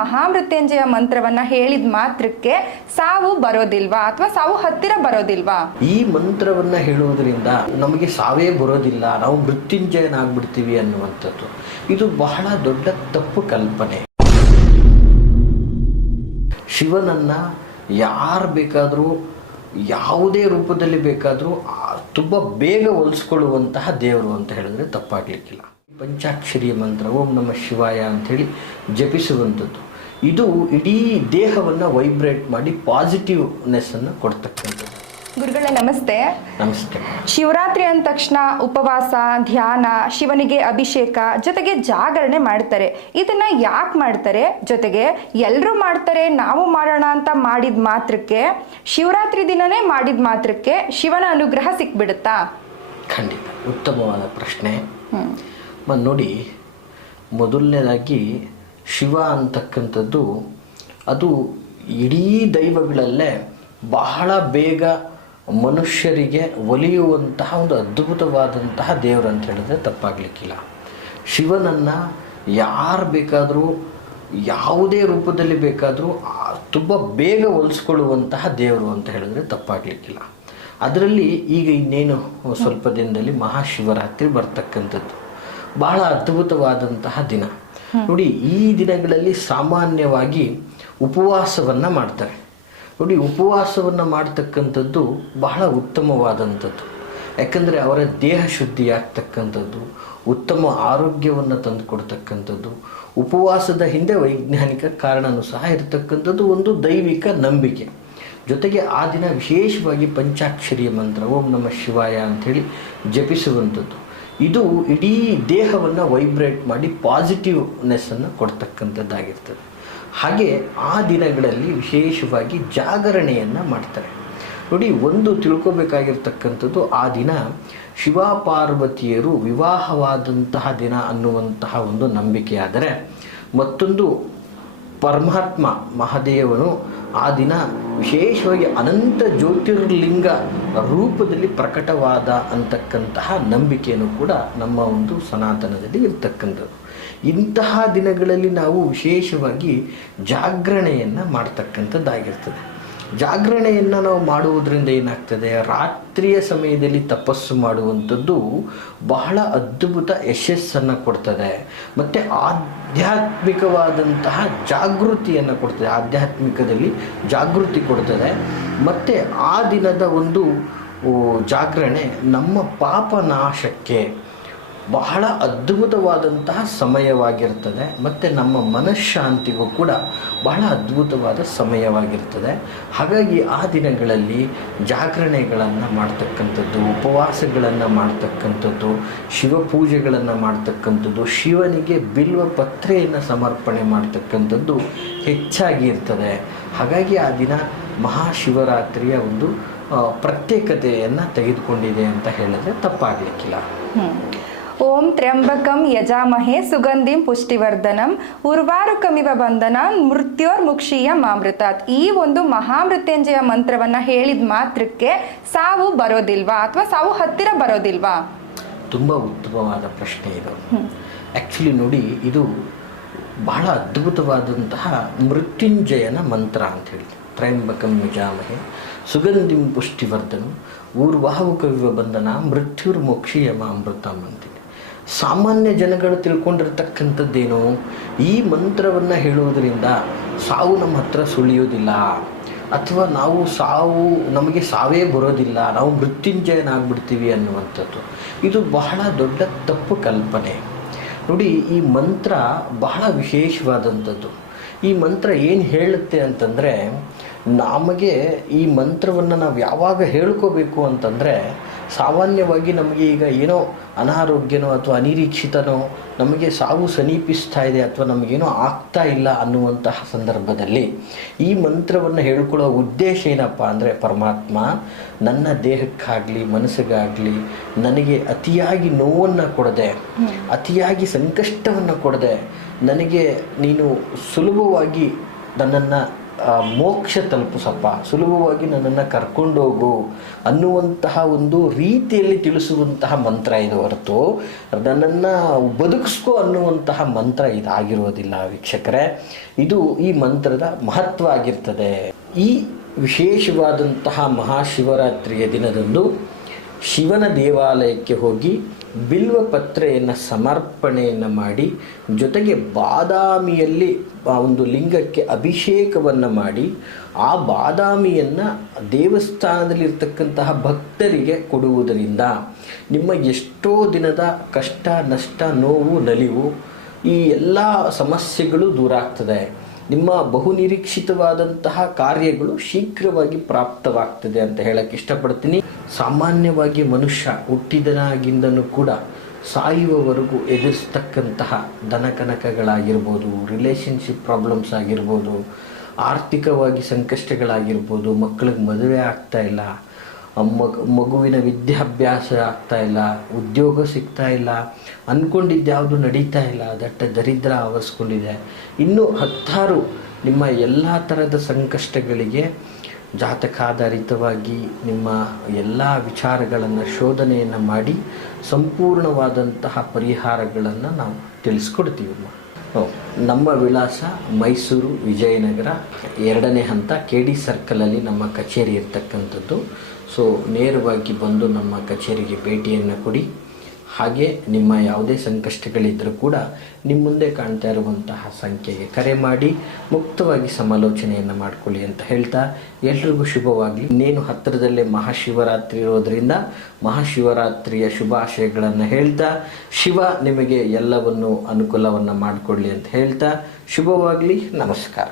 ಮಹಾಮೃತ್ಯುಂಜಯ ಮಂತ್ರವನ್ನ ಹೇಳಿದ ಮಾತ್ರಕ್ಕೆ ಸಾವು ಬರೋದಿಲ್ವಾ ಅಥವಾ ಸಾವು ಹತ್ತಿರ ಬರೋದಿಲ್ವಾ? ಈ ಮಂತ್ರವನ್ನ ಹೇಳುವುದರಿಂದ ನಮಗೆ ಸಾವೇ ಬರೋದಿಲ್ಲ, ನಾವು ಮೃತ್ಯುಂಜಯನಾಗ್ಬಿಡ್ತೀವಿ ಅನ್ನುವಂಥದ್ದು ಇದು ಬಹಳ ದೊಡ್ಡ ತಪ್ಪು ಕಲ್ಪನೆ. ಶಿವನನ್ನ ಯಾರು ಬೇಕಾದರೂ ಯಾವುದೇ ರೂಪದಲ್ಲಿ ಬೇಕಾದರೂ ತುಂಬ ಬೇಗ ಹೋಲಿಸ್ಕೊಳ್ಳುವಂತಹ ದೇವರು ಅಂತ ಹೇಳಿದ್ರೆ ತಪ್ಪಾಗಲಿಕ್ಕಿಲ್ಲ. ಪಂಚಾಕ್ಷರಿಯ ಮಂತ್ರ ಓಂ ನಮಃ ಶಿವಾಯ ಅಂಥೇಳಿ ಜಪಿಸುವಂಥದ್ದು ಇದು ಇಡೀ ದೇಹವನ್ನು ವೈಬ್ರೇಟ್ ಮಾಡಿ ಪಾಸಿಟಿವ್ನೆಸ್ಸನ್ನು ಕೊಡ್ತಕ್ಕಂಥದ್ದು. ಗುರುಗಳೇ ನಮಸ್ತೆ. ನಮಸ್ತೆ. ಶಿವರಾತ್ರಿ ಅಂದ ತಕ್ಷಣ ಉಪವಾಸ, ಧ್ಯಾನ, ಶಿವನಿಗೆ ಅಭಿಷೇಕ, ಜೊತೆಗೆ ಜಾಗರಣೆ ಮಾಡ್ತಾರೆ. ಇದನ್ನ ಯಾಕೆ ಮಾಡ್ತಾರೆ? ಜೊತೆಗೆ ಎಲ್ಲರೂ ಮಾಡ್ತಾರೆ, ನಾವು ಮಾಡೋಣ ಅಂತ ಮಾಡಿದ ಮಾತ್ರಕ್ಕೆ, ಶಿವರಾತ್ರಿ ದಿನನೇ ಮಾಡಿದ ಮಾತ್ರಕ್ಕೆ ಶಿವನ ಅನುಗ್ರಹ ಸಿಕ್ಬಿಡುತ್ತಾ? ಖಂಡಿತ ಉತ್ತಮವಾದ ಪ್ರಶ್ನೆ. ನೋಡಿ, ಮೊದಲನೇದಾಗಿ ಶಿವ ಅಂತಕ್ಕಂಥದ್ದು ಅದು ಇಡೀ ದೈವಗಳಲ್ಲೇ ಬಹಳ ಬೇಗ ಮನುಷ್ಯರಿಗೆ ಒಲಿಯುವಂತಹ ಒಂದು ಅದ್ಭುತವಾದಂತಹ ದೇವರು ಅಂತ ಹೇಳಿದ್ರೆ ತಪ್ಪಾಗಲಿಕ್ಕಿಲ್ಲ. ಶಿವನನ್ನು ಯಾರು ಬೇಕಾದರೂ ಯಾವುದೇ ರೂಪದಲ್ಲಿ ಬೇಕಾದರೂ ತುಂಬ ಬೇಗ ಹೋಲಿಸ್ಕೊಳ್ಳುವಂತಹ ದೇವರು ಅಂತ ಹೇಳಿದ್ರೆ ತಪ್ಪಾಗಲಿಕ್ಕಿಲ್ಲ. ಅದರಲ್ಲಿ ಈಗ ಇನ್ನೇನು ಸ್ವಲ್ಪ ದಿನದಲ್ಲಿ ಮಹಾಶಿವರಾತ್ರಿ ಬರ್ತಕ್ಕಂಥದ್ದು ಬಹಳ ಅದ್ಭುತವಾದಂತಹ ದಿನ. ನೋಡಿ, ಈ ದಿನಗಳಲ್ಲಿ ಸಾಮಾನ್ಯವಾಗಿ ಉಪವಾಸವನ್ನು ಮಾಡ್ತಾರೆ. ನೋಡಿ, ಉಪವಾಸವನ್ನು ಮಾಡ್ತಕ್ಕಂಥದ್ದು ಬಹಳ ಉತ್ತಮವಾದಂಥದ್ದು. ಯಾಕಂದರೆ ಅವರ ದೇಹ ಶುದ್ಧಿಯಾಗ್ತಕ್ಕಂಥದ್ದು, ಉತ್ತಮ ಆರೋಗ್ಯವನ್ನು ತಂದುಕೊಡ್ತಕ್ಕಂಥದ್ದು. ಉಪವಾಸದ ಹಿಂದೆ ವೈಜ್ಞಾನಿಕ ಕಾರಣವೂ ಸಹ ಇರತಕ್ಕಂಥದ್ದು, ಒಂದು ದೈವಿಕ ನಂಬಿಕೆ. ಜೊತೆಗೆ ಆ ದಿನ ವಿಶೇಷವಾಗಿ ಪಂಚಾಕ್ಷರಿಯ ಮಂತ್ರ ಓಂ ನಮಃ ಶಿವಾಯ ಅಂಥೇಳಿ ಜಪಿಸುವಂಥದ್ದು ಇದು ಇಡೀ ದೇಹವನ್ನು ವೈಬ್ರೇಟ್ ಮಾಡಿ ಪಾಸಿಟಿವ್ನೆಸ್ಸನ್ನು ಕೊಡ್ತಕ್ಕಂಥದ್ದಾಗಿರ್ತದೆ. ಹಾಗೆ ಆ ದಿನಗಳಲ್ಲಿ ವಿಶೇಷವಾಗಿ ಜಾಗರಣೆಯನ್ನು ಮಾಡ್ತಾರೆ. ನೋಡಿ, ಒಂದು ತಿಳ್ಕೊಬೇಕಾಗಿರ್ತಕ್ಕಂಥದ್ದು, ಆ ದಿನ ಶಿವ ಪಾರ್ವತಿಯರು ವಿವಾಹವಾದಂತಹ ದಿನ ಅನ್ನುವಂತಹ ಒಂದು ನಂಬಿಕೆ. ಆದರೆ ಮತ್ತೊಂದು ಪರಮಾತ್ಮ ಮಹಾದೇವನು ಆ ದಿನ ವಿಶೇಷವಾಗಿ ಅನಂತ ಜ್ಯೋತಿರ್ಲಿಂಗ ರೂಪದಲ್ಲಿ ಪ್ರಕಟವಾದ ಅಂತಕ್ಕಂತಹ ನಂಬಿಕೆಯನ್ನು ಕೂಡ ನಮ್ಮ ಒಂದು ಸನಾತನದಲ್ಲಿ ಇರ್ತಕ್ಕಂಥದ್ದು. ಇಂತಹ ದಿನಗಳಲ್ಲಿ ನಾವು ವಿಶೇಷವಾಗಿ ಜಾಗರಣೆಯನ್ನು ಮಾಡ್ತಕ್ಕಂಥದ್ದಾಗಿರ್ತದೆ. ಜಾಗರಣೆಯನ್ನು ನಾವು ಮಾಡುವುದರಿಂದ ಏನಾಗ್ತದೆ, ರಾತ್ರಿಯ ಸಮಯದಲ್ಲಿ ತಪಸ್ಸು ಮಾಡುವಂಥದ್ದು ಬಹಳ ಅದ್ಭುತ ಯಶಸ್ಸನ್ನು ಕೊಡ್ತದೆ. ಮತ್ತು ಆಧ್ಯಾತ್ಮಿಕವಾದಂತಹ ಜಾಗೃತಿಯನ್ನು ಕೊಡ್ತದೆ, ಆಧ್ಯಾತ್ಮಿಕದಲ್ಲಿ ಜಾಗೃತಿ ಕೊಡ್ತದೆ. ಮತ್ತು ಆ ದಿನದ ಒಂದು ಜಾಗರಣೆ ನಮ್ಮ ಪಾಪನಾಶಕ್ಕೆ ಬಹಳ ಅದ್ಭುತವಾದಂತಹ ಸಮಯವಾಗಿರ್ತದೆ. ಮತ್ತು ನಮ್ಮ ಮನಃಶಾಂತಿಗೂ ಕೂಡ ಬಹಳ ಅದ್ಭುತವಾದ ಸಮಯವಾಗಿರ್ತದೆ. ಹಾಗಾಗಿ ಆ ದಿನಗಳಲ್ಲಿ ಜಾಗರಣೆಗಳನ್ನು ಮಾಡ್ತಕ್ಕಂಥದ್ದು, ಉಪವಾಸಗಳನ್ನು ಮಾಡ್ತಕ್ಕಂಥದ್ದು, ಶಿವಪೂಜೆಗಳನ್ನು ಮಾಡ್ತಕ್ಕಂಥದ್ದು, ಶಿವನಿಗೆ ಬಿಲ್ವ ಪತ್ರೆಯನ್ನು ಸಮರ್ಪಣೆ ಮಾಡ್ತಕ್ಕಂಥದ್ದು ಹೆಚ್ಚಾಗಿ ಇರ್ತದೆ. ಹಾಗಾಗಿ ಆ ದಿನ ಮಹಾಶಿವರಾತ್ರಿಯ ಒಂದು ಪ್ರತ್ಯೇಕತೆಯನ್ನು ತೆಗೆದುಕೊಂಡಿದೆ ಅಂತ ಹೇಳಿದ್ರೆ ತಪ್ಪಾಗಲಿಕ್ಕಿಲ್ಲ. ಓಂ ತ್ರ್ಯಂಬಕಂ ಯಜಾಮಹೇ ಸುಗಂಧಿಂ ಪುಷ್ಟಿವರ್ಧನಂ ಉರ್ವಾರುಕಮಿವ ಬಂಧನಾನ್ ಮೃತ್ಯೋರ್ಮುಕ್ಷೀಯ ಮಾಮೃತಾತ್. ಈ ಒಂದು ಮಹಾಮೃತ್ಯುಂಜಯ ಮಂತ್ರವನ್ನ ಹೇಳಿದ ಮಾತ್ರಕ್ಕೆ ಸಾವು ಬರೋದಿಲ್ವಾ ಅಥವಾ ಸಾವು ಹತ್ತಿರ ಬರೋದಿಲ್ವಾ? ತುಂಬ ಉತ್ತಮವಾದ ಪ್ರಶ್ನೆ ಇದು. ಆ್ಯಕ್ಚುಲಿ ನೋಡಿ, ಇದು ಬಹಳ ಅದ್ಭುತವಾದಂತಹ ಮೃತ್ಯುಂಜಯನ ಮಂತ್ರ ಅಂತ ಹೇಳಿ. ತ್ರಯಂಬಕಂ ಯಜಾಮಹೇ ಸುಗಂಧಿಂ ಪುಷ್ಟಿವರ್ಧನಂ ಊರ್ವಾಹುಕವಿವ ಬಂಧನ ಮೃತ್ಯುರ್ಮುಕ್ಷೀಯ ಮಾಮೃತಂ ಅಂತೇಳಿ. ಸಾಮಾನ್ಯ ಜನಗಳು ತಿಳ್ಕೊಂಡಿರ್ತಕ್ಕಂಥದ್ದೇನು, ಈ ಮಂತ್ರವನ್ನು ಹೇಳುವುದರಿಂದ ಸಾವು ನಮ್ಮ ಹತ್ರ ಸುಳಿಯೋದಿಲ್ಲ, ಅಥವಾ ನಮಗೆ ಸಾವೇ ಬರೋದಿಲ್ಲ, ನಾವು ಮೃತ್ಯುಂಜಯನಾಗ್ಬಿಡ್ತೀವಿ ಅನ್ನುವಂಥದ್ದು ಇದು ಬಹಳ ದೊಡ್ಡ ತಪ್ಪು ಕಲ್ಪನೆ. ನೋಡಿ, ಈ ಮಂತ್ರ ಬಹಳ ವಿಶೇಷವಾದಂಥದ್ದು. ಈ ಮಂತ್ರ ಏನು ಹೇಳುತ್ತೆ ಅಂತಂದರೆ, ನಮಗೆ ಈ ಮಂತ್ರವನ್ನು ನಾವು ಯಾವಾಗ ಹೇಳ್ಕೋಬೇಕು ಅಂತಂದರೆ, ಸಾಮಾನ್ಯವಾಗಿ ನಮಗೆ ಈಗ ಏನೋ ಅನಾರೋಗ್ಯನೋ ಅಥವಾ ಅನಿರೀಕ್ಷಿತನೋ ನಮಗೆ ಸಾವು ಸಮೀಪಿಸ್ತಾ ಇದೆ ಅಥವಾ ನಮಗೇನೋ ಆಗ್ತಾ ಇಲ್ಲ ಅನ್ನುವಂತಹ ಸಂದರ್ಭದಲ್ಲಿ ಈ ಮಂತ್ರವನ್ನು ಹೇಳ್ಕೊಳ್ಳೋ ಉದ್ದೇಶ ಏನಪ್ಪ ಅಂದರೆ, ಪರಮಾತ್ಮ ನನ್ನ ದೇಹಕ್ಕಾಗಲಿ ಮನಸ್ಸಿಗಾಗಲಿ ನನಗೆ ಅತಿಯಾಗಿ ನೋವನ್ನು ಕೊಡದೆ, ಅತಿಯಾಗಿ ಸಂಕಷ್ಟವನ್ನು ಕೊಡದೆ, ನನಗೆ ನೀನು ಸುಲಭವಾಗಿ ನನ್ನನ್ನು ಮೋಕ್ಷ ತಲುಪಿಸಪ್ಪ, ಸುಲಭವಾಗಿ ನನ್ನನ್ನು ಕರ್ಕೊಂಡೋಗು ಅನ್ನುವಂತಹ ಒಂದು ರೀತಿಯಲ್ಲಿ ತಿಳಿಸುವಂತಹ ಮಂತ್ರ ಇದು ಹೊರತು ನನ್ನನ್ನು ಬದುಕಿಸ್ಕೋ ಅನ್ನುವಂತಹ ಮಂತ್ರ ಇದಾಗಿರೋದಿಲ್ಲ ವೀಕ್ಷಕರೇ. ಇದು ಈ ಮಂತ್ರದ ಮಹತ್ವ ಆಗಿರ್ತದೆ. ಈ ವಿಶೇಷವಾದಂತಹ ಮಹಾಶಿವರಾತ್ರಿಯ ದಿನದಂದು ಶಿವನ ದೇವಾಲಯಕ್ಕೆ ಹೋಗಿ ಬಿಲ್ವ ಪತ್ರೆಯನ್ನು ಸಮರ್ಪಣೆಯನ್ನು ಮಾಡಿ, ಜೊತೆಗೆ ಬಾದಾಮಿಯಲ್ಲಿ ಒಂದು ಲಿಂಗಕ್ಕೆ ಅಭಿಷೇಕವನ್ನು ಮಾಡಿ, ಆ ಬಾದಾಮಿಯನ್ನು ದೇವಸ್ಥಾನದಲ್ಲಿರ್ತಕ್ಕಂತಹ ಭಕ್ತರಿಗೆ ಕೊಡುವುದರಿಂದ ನಿಮ್ಮ ಎಷ್ಟೋ ದಿನದ ಕಷ್ಟ, ನಷ್ಟ, ನೋವು, ನಲಿವು ಈ ಎಲ್ಲ ಸಮಸ್ಯೆಗಳು ದೂರ ಆಗ್ತದೆ. ನಿಮ್ಮ ಬಹುನಿರೀಕ್ಷಿತವಾದಂತಹ ಕಾರ್ಯಗಳು ಶೀಘ್ರವಾಗಿ ಪ್ರಾಪ್ತವಾಗ್ತದೆ ಅಂತ ಹೇಳಕ್ಕೆ ಇಷ್ಟಪಡ್ತೀನಿ. ಸಾಮಾನ್ಯವಾಗಿ ಮನುಷ್ಯ ಹುಟ್ಟಿದನಾಗಿಂದನೂ ಕೂಡ ಸಾಯುವವರೆಗೂ ಎದುರಿಸ್ತಕ್ಕಂತಹ ದನಕನಕಗಳಾಗಿರ್ಬೋದು, ರಿಲೇಷನ್ಶಿಪ್ ಪ್ರಾಬ್ಲಮ್ಸ್ ಆಗಿರ್ಬೋದು, ಆರ್ಥಿಕವಾಗಿ ಸಂಕಷ್ಟಗಳಾಗಿರ್ಬೋದು, ಮಕ್ಕಳಿಗೆ ಮದುವೆ ಆಗ್ತಾ ಇಲ್ಲ, ಮಗುವಿನ ವಿದ್ಯಾಭ್ಯಾಸ ಆಗ್ತಾ ಇಲ್ಲ, ಉದ್ಯೋಗ ಸಿಗ್ತಾ ಇಲ್ಲ, ಅಂದ್ಕೊಂಡಿದ್ದ್ಯಾವುದು ನಡೀತಾ ಇಲ್ಲ, ದಟ್ಟ ದರಿದ್ರ ಆವರಿಸ್ಕೊಂಡಿದೆ. ಇನ್ನೂ 10 ನಿಮ್ಮ ಎಲ್ಲ ಥರದ ಸಂಕಷ್ಟಗಳಿಗೆ ಜಾತಕಾಧಾರಿತವಾಗಿ ನಿಮ್ಮ ಎಲ್ಲ ವಿಚಾರಗಳನ್ನು ಶೋಧನೆಯನ್ನು ಮಾಡಿ ಸಂಪೂರ್ಣವಾದಂತಹ ಪರಿಹಾರಗಳನ್ನು ನಾವು ತಿಳಿಸ್ಕೊಡ್ತೀವಿ. ನಮ್ಮ ವಿಳಾಸ ಮೈಸೂರು ವಿಜಯನಗರ 2ನೇ ಹಂತ KD ಸರ್ಕಲಲ್ಲಿ ನಮ್ಮ ಕಚೇರಿ ಇರ್ತಕ್ಕಂಥದ್ದು. ಸೊ ನೇರವಾಗಿ ಬಂದು ನಮ್ಮ ಕಚೇರಿಗೆ ಭೇಟಿಯನ್ನು ಕೊಡಿ. ಹಾಗೆ ನಿಮ್ಮ ಯಾವುದೇ ಸಂಕಷ್ಟಗಳಿದ್ದರೂ ಕೂಡ ನಿಮ್ಮ ಮುಂದೆ ಕಾಣ್ತಾ ಇರುವಂತಹ ಸಂಖ್ಯೆಗೆ ಕರೆ ಮಾಡಿ ಮುಕ್ತವಾಗಿ ಸಮಾಲೋಚನೆಯನ್ನು ಮಾಡಿಕೊಳ್ಳಿ ಅಂತ ಹೇಳ್ತಾ ಎಲ್ರಿಗೂ ಶುಭವಾಗಲಿ. ಇನ್ನೇನು ಹತ್ತಿರದಲ್ಲೇ ಮಹಾಶಿವರಾತ್ರಿ ಇರೋದರಿಂದ ಮಹಾಶಿವರಾತ್ರಿಯ ಶುಭಾಶಯಗಳನ್ನು ಹೇಳ್ತಾ ಶಿವ ನಿಮಗೆ ಎಲ್ಲವನ್ನು ಅನುಕೂಲವನ್ನು ಮಾಡಿಕೊಳ್ಳಿ ಅಂತ ಹೇಳ್ತಾ ಶುಭವಾಗಲಿ. ನಮಸ್ಕಾರ.